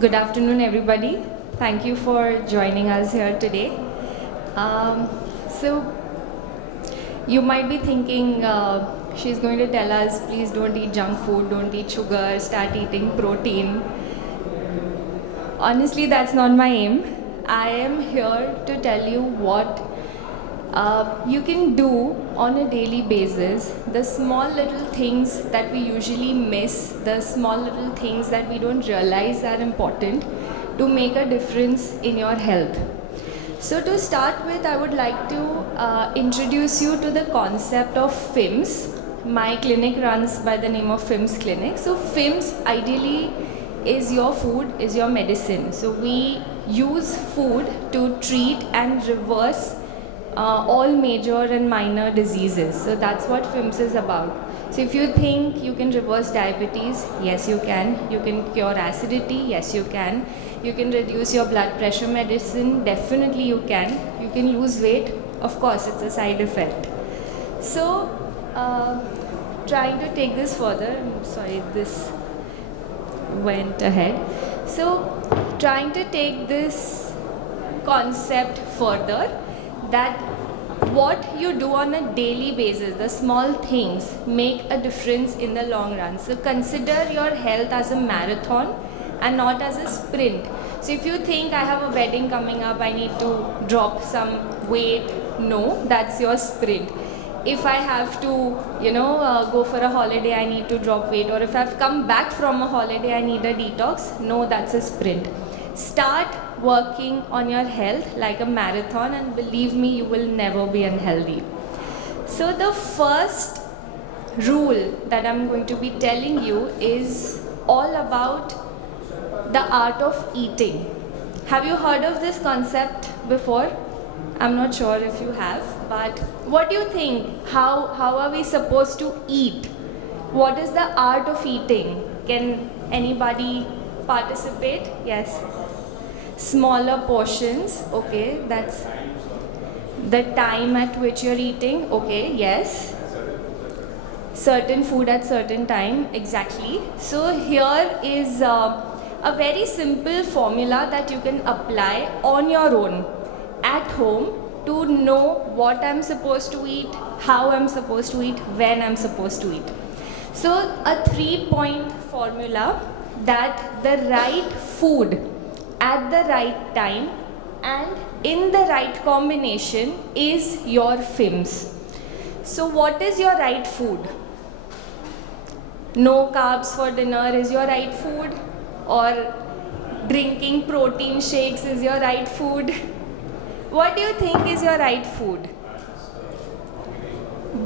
Good afternoon, everybody. Thank you for joining us here today. So, you might be thinking she's going to tell us, please don't eat junk food, don't eat sugar, start eating protein. Honestly, that's not my aim. I am here to tell you what you can do on a daily basis, the small little things that we usually miss, the small little things that we don't realize are important to make a difference in your health. So to start with, I would like to introduce you to the concept of FIMS. My clinic runs by the name of FIMS Clinic. So FIMS ideally is your food, is your medicine. So we use food to treat and reverse all major and minor diseases. So that's what FIMS is about. So if you think you can reverse diabetes, yes you can. You can cure acidity, yes you can. You can reduce your blood pressure medicine, definitely you can. You can lose weight, of course it's a side effect. So trying to take this further, I'm sorry this went ahead. So trying to take this concept further, that what you do on a daily basis, the small things make a difference in the long run. So consider your health as a marathon and not as a sprint. So if you think I have a wedding coming up, I need to drop some weight, no, that's your sprint. If I have to, go for a holiday, I need to drop weight, or if I've come back from a holiday, I need a detox, no, that's a sprint. Start working on your health like a marathon, and believe me, you will never be unhealthy. So the first rule that I'm going to be telling you is all about the art of eating. Have you heard of this concept before? I'm not sure if you have, but what do you think? How are we supposed to eat? What is the art of eating? Can anybody participate? Yes. Smaller portions, okay, that's the time at which you're eating, okay, yes. Certain food at certain time, exactly. So here is a very simple formula that you can apply on your own at home to know what I'm supposed to eat, how I'm supposed to eat, when I'm supposed to eat. So a 3-point formula that the right food at the right time and in the right combination is your FIMS. So what is your right food? No carbs for dinner is your right food, or drinking protein shakes is your right food? What do you think is your right food?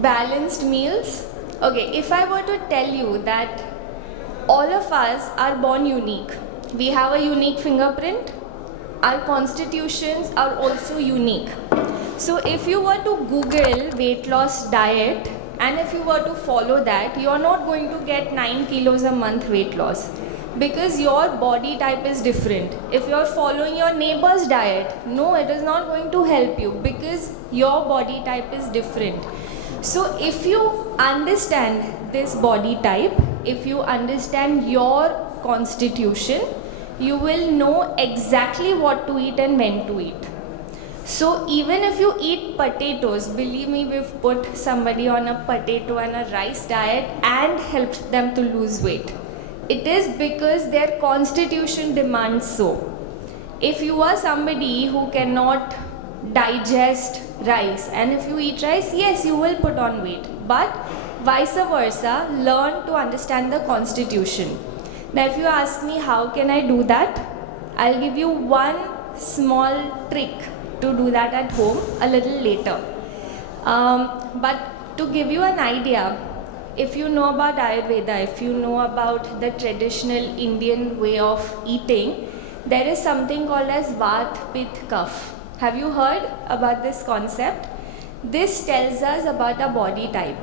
Balanced meals? Okay, if I were to tell you that all of us are born unique, we have a unique fingerprint, our constitutions are also unique. So if you were to Google weight loss diet, and if you were to follow that, you are not going to get 9 kilos a month weight loss, because your body type is different. If you are following your neighbor's diet, no, it is not going to help you, because your body type is different. So if you understand this body type, if you understand your constitution, you will know exactly what to eat and when to eat. So even if you eat potatoes, believe me, we've put somebody on a potato and a rice diet and helped them to lose weight. It is because their constitution demands so. If you are somebody who cannot digest rice, and if you eat rice, yes, you will put on weight. But vice versa, learn to understand the constitution. Now if you ask me how can I do that, I'll give you one small trick to do that at home a little later. But to give you an idea, if you know about Ayurveda, if you know about the traditional Indian way of eating, there is something called as Vat, Pitta, Kapha. Have you heard about this concept? This tells us about our body type.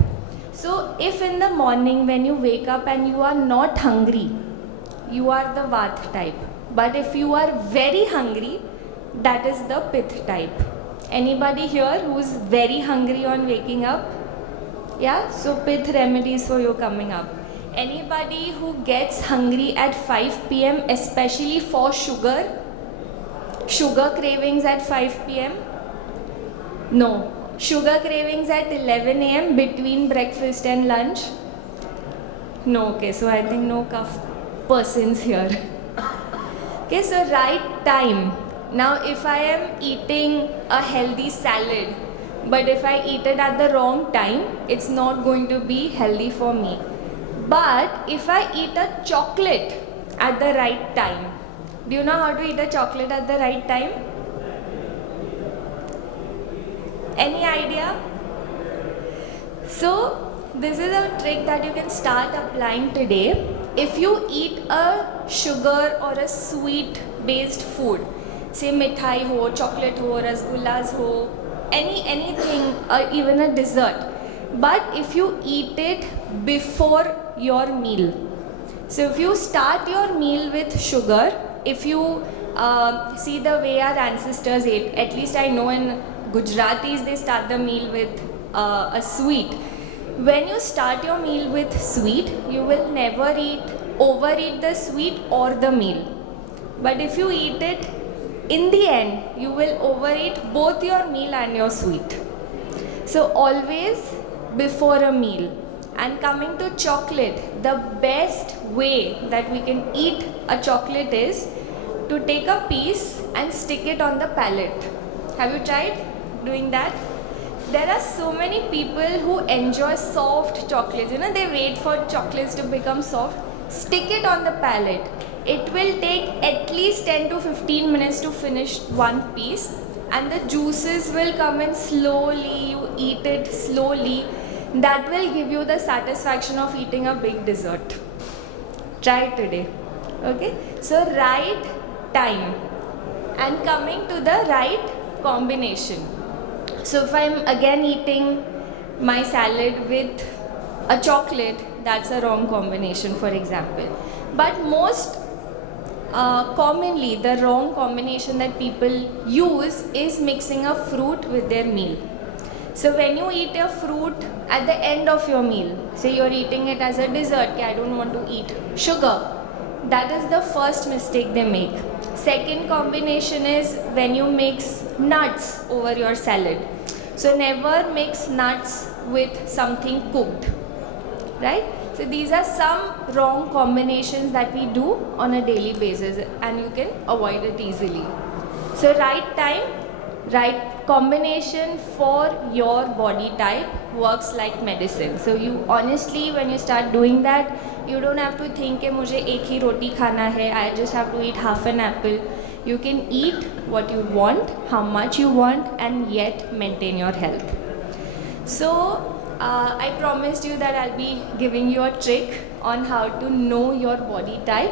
So if in the morning when you wake up and you are not hungry, you are the Vat type. But if you are very hungry, that is the Pitta type. Anybody here who's very hungry on waking up? Yeah, so Pitta remedies for you coming up. Anybody who gets hungry at 5 p.m. especially for sugar cravings at 5 p.m.? No. Sugar cravings at 11 a.m. between breakfast and lunch? No. Okay, so I think no cough persons here. Okay, so right time. Now if I am eating a healthy salad, but if I eat it at the wrong time, it's not going to be healthy for me. But if I eat a chocolate at the right time, do you know how to eat a chocolate at the right time? Any idea? So this is a trick that you can start applying today. If you eat a sugar or a sweet based food, say mithai ho, chocolate ho, rasgullas ho, anything, even a dessert, but if you eat it before your meal. So if you start your meal with sugar, if you see the way our ancestors ate, at least I know in Gujaratis they start the meal with a sweet. When you start your meal with sweet, you will never overeat the sweet or the meal. But if you eat it in the end, you will overeat both your meal and your sweet. So always before a meal. And coming to chocolate, the best way that we can eat a chocolate is to take a piece and stick it on the palate. Have you tried doing that? There are so many people who enjoy soft chocolates. You know, they wait for chocolates to become soft. Stick it on the palate. It will take at least 10 to 15 minutes to finish one piece, and the juices will come in slowly. You eat it slowly. That will give you the satisfaction of eating a big dessert. Try it today. Okay? So right time and coming to the right combination. So if I'm again eating my salad with a chocolate, that's a wrong combination, for example. But most commonly the wrong combination that people use is mixing a fruit with their meal. So when you eat a fruit at the end of your meal, say you're eating it as a dessert, I don't want to eat sugar, that is the first mistake they make. Second combination is when you mix nuts over your salad. So never mix nuts with something cooked, right? So these are some wrong combinations that we do on a daily basis, and you can avoid it easily. So right time, right combination for your body type works like medicine. So you honestly, when you start doing that, you don't have to think कि मुझे एक ही रोटी खाना है, I just have to eat half an apple. You can eat what you want, how much you want, and yet maintain your health. So I promised you that I'll be giving you a trick on how to know your body type,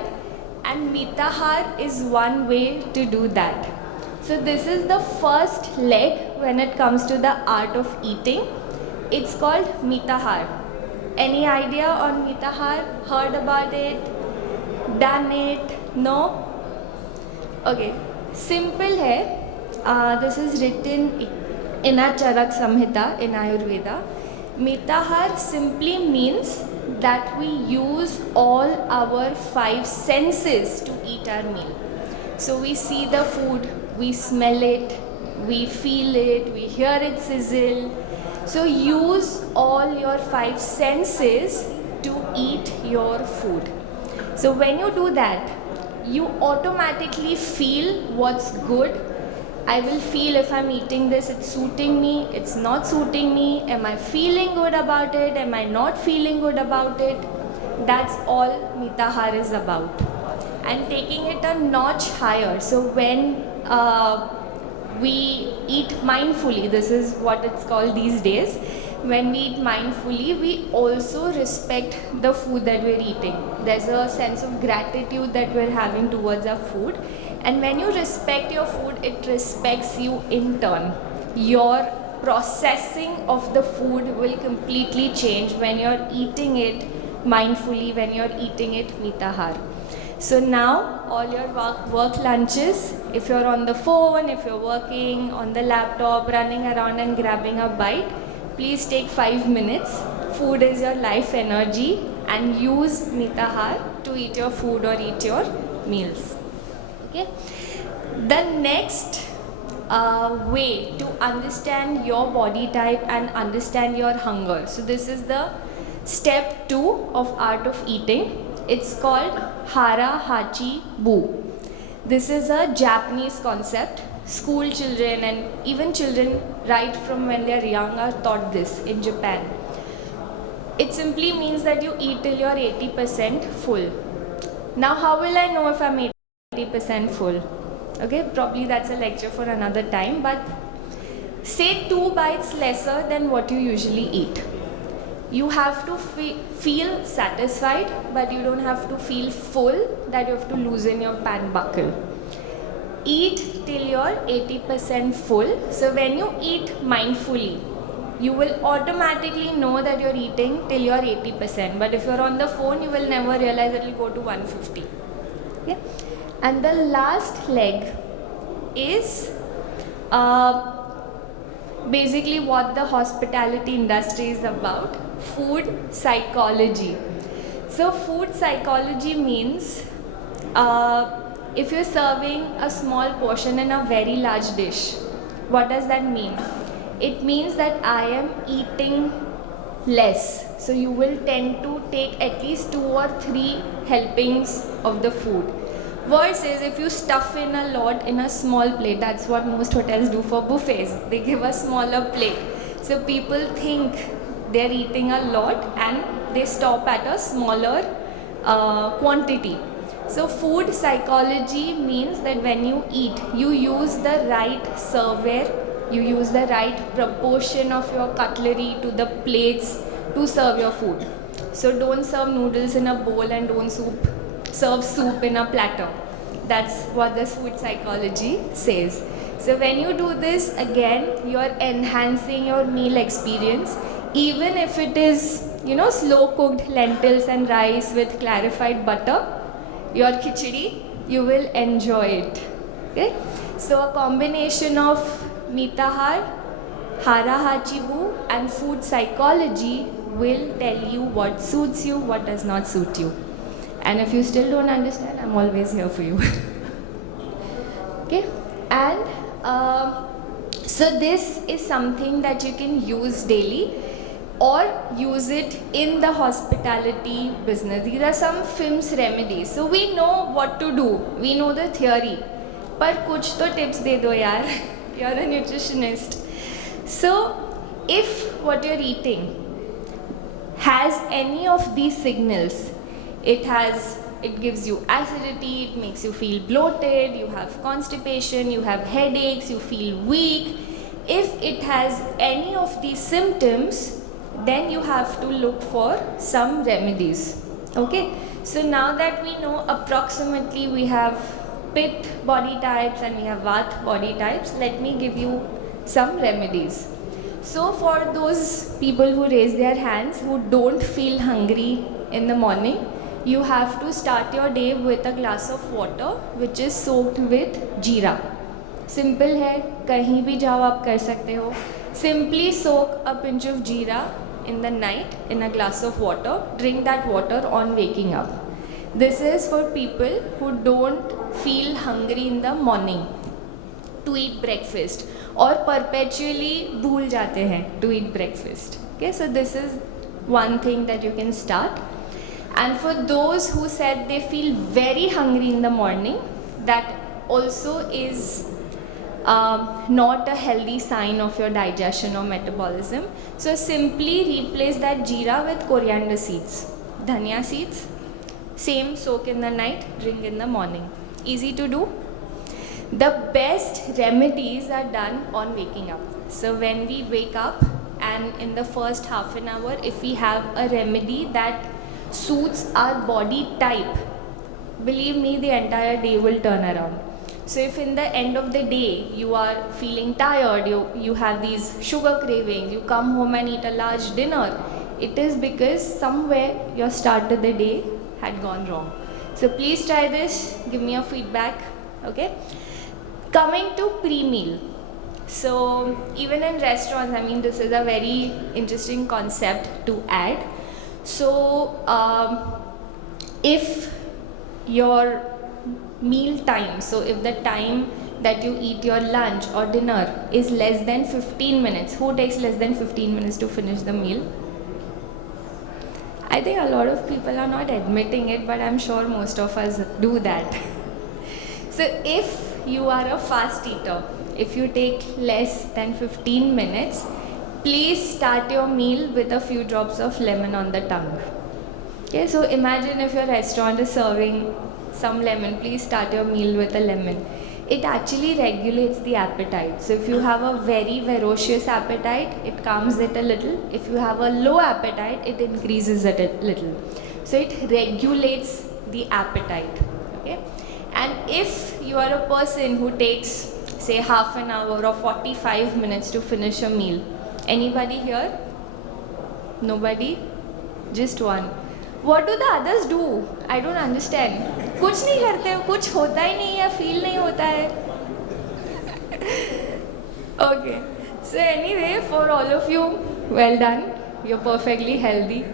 and Mitahar is one way to do that. So this is the first leg when it comes to the art of eating. It's called Mitahar. Any idea on Mitahar? Heard about it? Done it? No? Okay. Simple hai. This is written in a Charak Samhita in Ayurveda. Mitahar simply means that we use all our 5 senses to eat our meal. So we see the food, we smell it, we feel it, we hear it sizzle. So use all your 5 senses to eat your food. So when you do that, you automatically feel what's good. I will feel if I'm eating this, it's suiting me, it's not suiting me, am I feeling good about it, am I not feeling good about it? That's all Mitahar is about. And taking it a notch higher. So when we eat mindfully, this is what it's called these days, when we eat mindfully, we also respect the food that we're eating. There's a sense of gratitude that we're having towards our food. And when you respect your food, it respects you in turn. Your processing of the food will completely change when you're eating it mindfully, when you're eating it Mitahar. So now, all your work lunches, if you're on the phone, if you're working on the laptop, running around and grabbing a bite, please take 5 minutes. Food is your life energy. and use Mitahar to eat your food or eat your meals. Okay. The next way to understand your body type and understand your hunger. So this is the step 2 of art of eating. It's called Hara Hachi Bu. This is a Japanese concept. School children and even children right from when they are young are taught this in Japan. It simply means that you eat till you're 80% full. Now how will I know if I'm 80% full? Okay, probably that's a lecture for another time, but say 2 bites lesser than what you usually eat. You have to feel satisfied, but you don't have to feel full that you have to loosen your pant buckle. Eat till you're 80% full. So when you eat mindfully, you will automatically know that you're eating till you're 80%. But if you're on the phone, you will never realize it will go to 150. Yeah? And the last leg is basically what the hospitality industry is about, food psychology. So food psychology means if you're serving a small portion in a very large dish, what does that mean? It means that I am eating less. So you will tend to take at least 2 or 3 helpings of the food. Versus if you stuff in a lot in a small plate, that's what most hotels do for buffets. They give a smaller plate. So people think they're eating a lot and they stop at a smaller quantity. So food psychology means that when you eat, you use the right serveware, you use the right proportion of your cutlery to the plates to serve your food. So don't serve noodles in a bowl and don't serve soup in a platter. That's what this food psychology says. So when you do this, again, you're enhancing your meal experience. Even if it is, slow cooked lentils and rice with clarified butter, your khichdi, you will enjoy it. Okay? So a combination of Mitahar, Hara Hachibu and food psychology will tell you what suits you, what does not suit you. And if you still don't understand, I'm always here for you. Okay? And so this is something that you can use daily or use it in the hospitality business. These are some FIMS remedies. So we know what to do. We know the theory. But kuch to tips de do yaar. You're a nutritionist. So if what you're eating has any of these signals, it gives you acidity, it makes you feel bloated, you have constipation, you have headaches, you feel weak. If it has any of these symptoms, then you have to look for some remedies. Okay, so now that we know approximately we have Pitta body types and we have Vata body types, let me give you some remedies. So for those people who raise their hands who don't feel hungry in the morning, you have to start your day with a glass of water which is soaked with jeera. Simple है, कहीं भी जाओ आप कर सकते हो. Simply soak a pinch of jeera in the night in a glass of water. Drink that water on waking up. This is for people who don't feel hungry in the morning to eat breakfast or perpetually भूल जाते हैं to eat breakfast. Okay, so this is one thing that you can start. And for those who said they feel very hungry in the morning, that also is not a healthy sign of your digestion or metabolism. So simply replace that jeera with coriander seeds, dhania seeds. Same, soak in the night, drink in the morning. Easy to do. The best remedies are done on waking up. So when we wake up and in the first half an hour, if we have a remedy that suits our body type, believe me, the entire day will turn around. So if in the end of the day you are feeling tired, you have these sugar cravings, you come home and eat a large dinner, it is because somewhere your start of the day had gone wrong. So please try this, give me your feedback. Okay. Coming to pre-meal. So even in restaurants, I mean, this is a very interesting concept to add. So if your meal time, so if the time that you eat your lunch or dinner is less than 15 minutes, who takes less than 15 minutes to finish the meal? I think a lot of people are not admitting it, but I'm sure most of us do that. So if you are a fast eater, if you take less than 15 minutes, please start your meal with a few drops of lemon on the tongue. Okay, so imagine if your restaurant is serving some lemon, please start your meal with a lemon. It actually regulates the appetite. So if you have a very ferocious appetite, it calms it a little. If you have a low appetite, it increases it a little. So it regulates the appetite. Okay? And if you are a person who takes, say, half an hour or 45 minutes to finish a meal, anybody here? Nobody? Just one. What do the others do? I don't understand. कुछ नहीं करते हो, कुछ होता ही नहीं है, feel नहीं होता है. Okay. So anyway, for all of you, well done. You're perfectly healthy.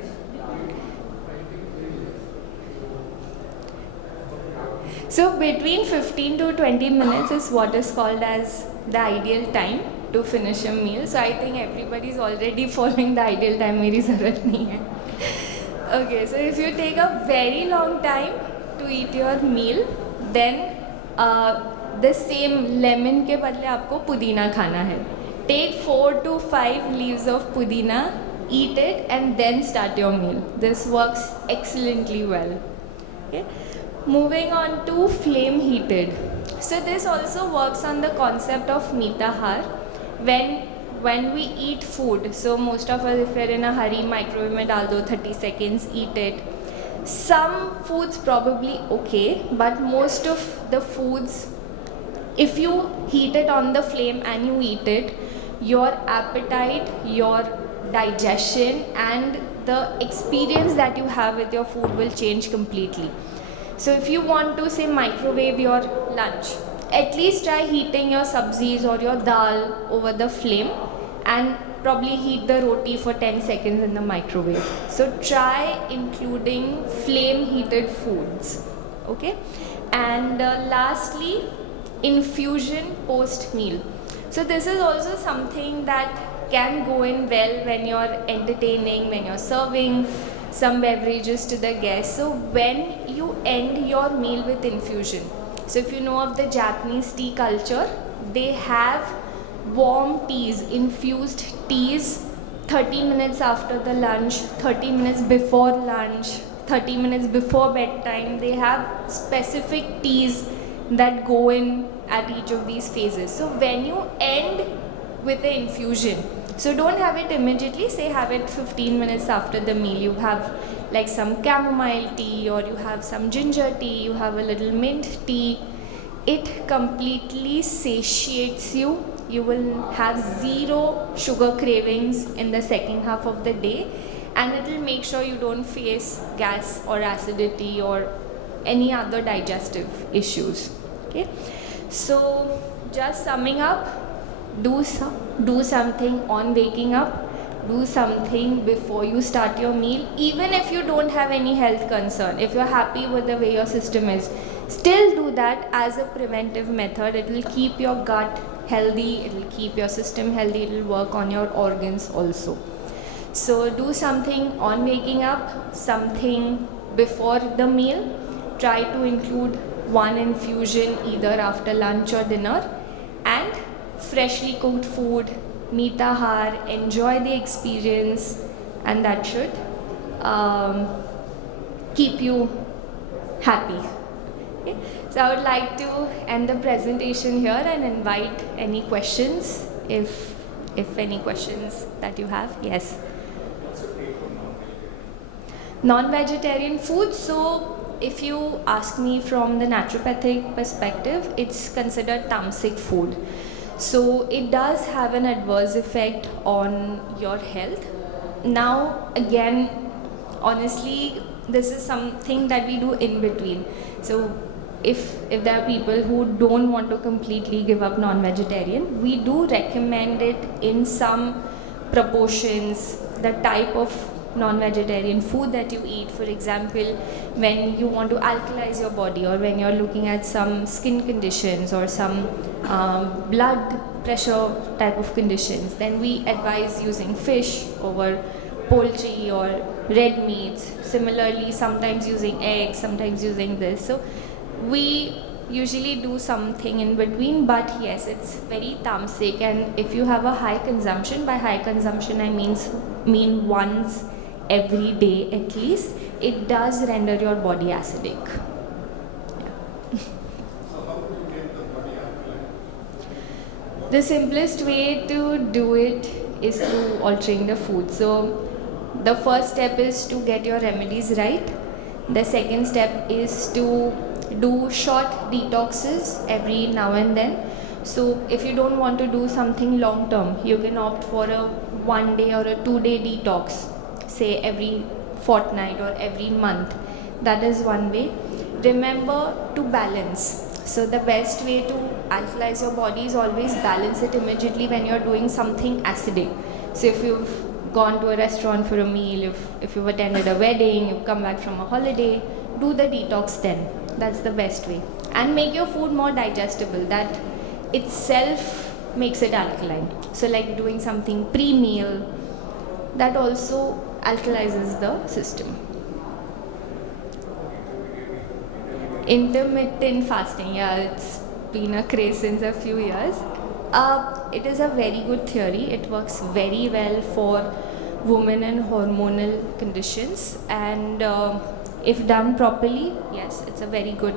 So between 15 to 20 minutes is what is called as the ideal time to finish a meal. So I think everybody is already following the ideal time. मेरी ज़रूरत नहीं है. Okay, so if you take a very long time to eat your meal, then the same lemon के बदले आपको पुदीना खाना है. Take 4 to 5 leaves of pudina, eat it, and then start your meal. This works excellently well. Okay. Moving on to flame heated. So this also works on the concept of mitahar. When we eat food, so most of us, if we're in a hurry, microwave में डाल दो 30 seconds, eat it. Some foods probably okay, but most of the foods, if you heat it on the flame and you eat it, your appetite, your digestion, and the experience that you have with your food will change completely. So if you want to, say, microwave your lunch, at least try heating your sabzis or your dal over the flame and probably heat the roti for 10 seconds in the microwave. So try including flame heated foods. Okay. And lastly, infusion post meal. So this is also something that can go in well when you're entertaining, when you're serving some beverages to the guests. So when you end your meal with infusion, so if you know of the Japanese tea culture, they have warm teas, infused teas 30 minutes after the lunch, 30 minutes before lunch, 30 minutes before bedtime. They have specific teas that go in at each of these phases. So when you end with the infusion, so don't have it immediately, say have it 15 minutes after the meal. You have like some chamomile tea, or you have some ginger tea, you have a little mint tea. It completely satiates you. You will have zero sugar cravings in the second half of the day, and it will make sure you don't face gas or acidity or any other digestive issues. Okay, so just summing up, do something on waking up, do something before you start your meal. Even if you don't have any health concern, if you're happy with the way your system is, still do that as a preventive method. It will keep your gut healthy, it will keep your system healthy, it will work on your organs also. So do something on waking up, something before the meal. Try to include one infusion either after lunch or dinner, and freshly cooked food, mitahar, enjoy the experience, and that should keep you happy. Okay. So I would like to end the presentation here and invite any questions, if any questions that you have. Yes. What's your take on Non-vegetarian food. So if you ask me from the naturopathic perspective, it's considered tamasic food. So it does have an adverse effect on your health. Now again, honestly, this is something that we do in between. So if there are people who don't want to completely give up non-vegetarian, we do recommend it in some proportions, the type of non-vegetarian food that you eat. For example, when you want to alkalize your body, or when you're looking at some skin conditions or some blood pressure type of conditions, then we advise using fish over poultry or red meats. Similarly, sometimes using eggs, sometimes using this. So we usually do something in between, but yes, it's very tamasic. And if you have a high consumption, by high consumption I mean once every day at least, it does render your body acidic. So how do you get the body alkaline? The simplest way to do it is through altering the food. So the first step is to get your remedies right. The second step is to do short detoxes every now and then. So if you don't want to do something long term, you can opt for a 1 day or a 2 day detox, say every fortnight or every month. That is one way. Remember to balance. So the best way to alkalize your body is always balance it immediately when you're doing something acidic. So if you've gone to a restaurant for a meal, if you've attended a wedding, you've come back from a holiday, do the detox then. That's the best way. And make your food more digestible. That itself makes it alkaline. So like doing something pre-meal, that also alkalizes the system. Intermittent fasting, yeah, it's been a craze since a few years. It is a very good theory. It works very well for women and hormonal conditions, and if done properly, yes, it's a very good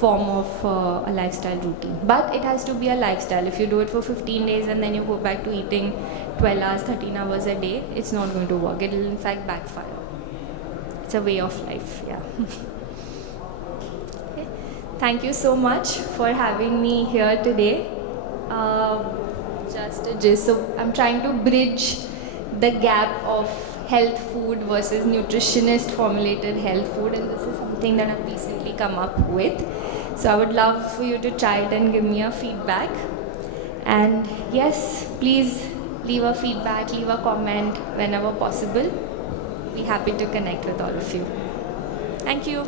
form of a lifestyle routine. But it has to be a lifestyle. If you do it for 15 days and then you go back to eating 12 hours, 13 hours a day, it's not going to work. It will in fact backfire. It's a way of life, yeah. Okay. Thank you so much for having me here today. Just a gist. So I'm trying to bridge the gap of health food versus nutritionist formulated health food, and this is something that I've recently come up with. So I would love for you to try it and give me a feedback. And yes, please leave a feedback, leave a comment whenever possible. Be happy to connect with all of you. Thank you.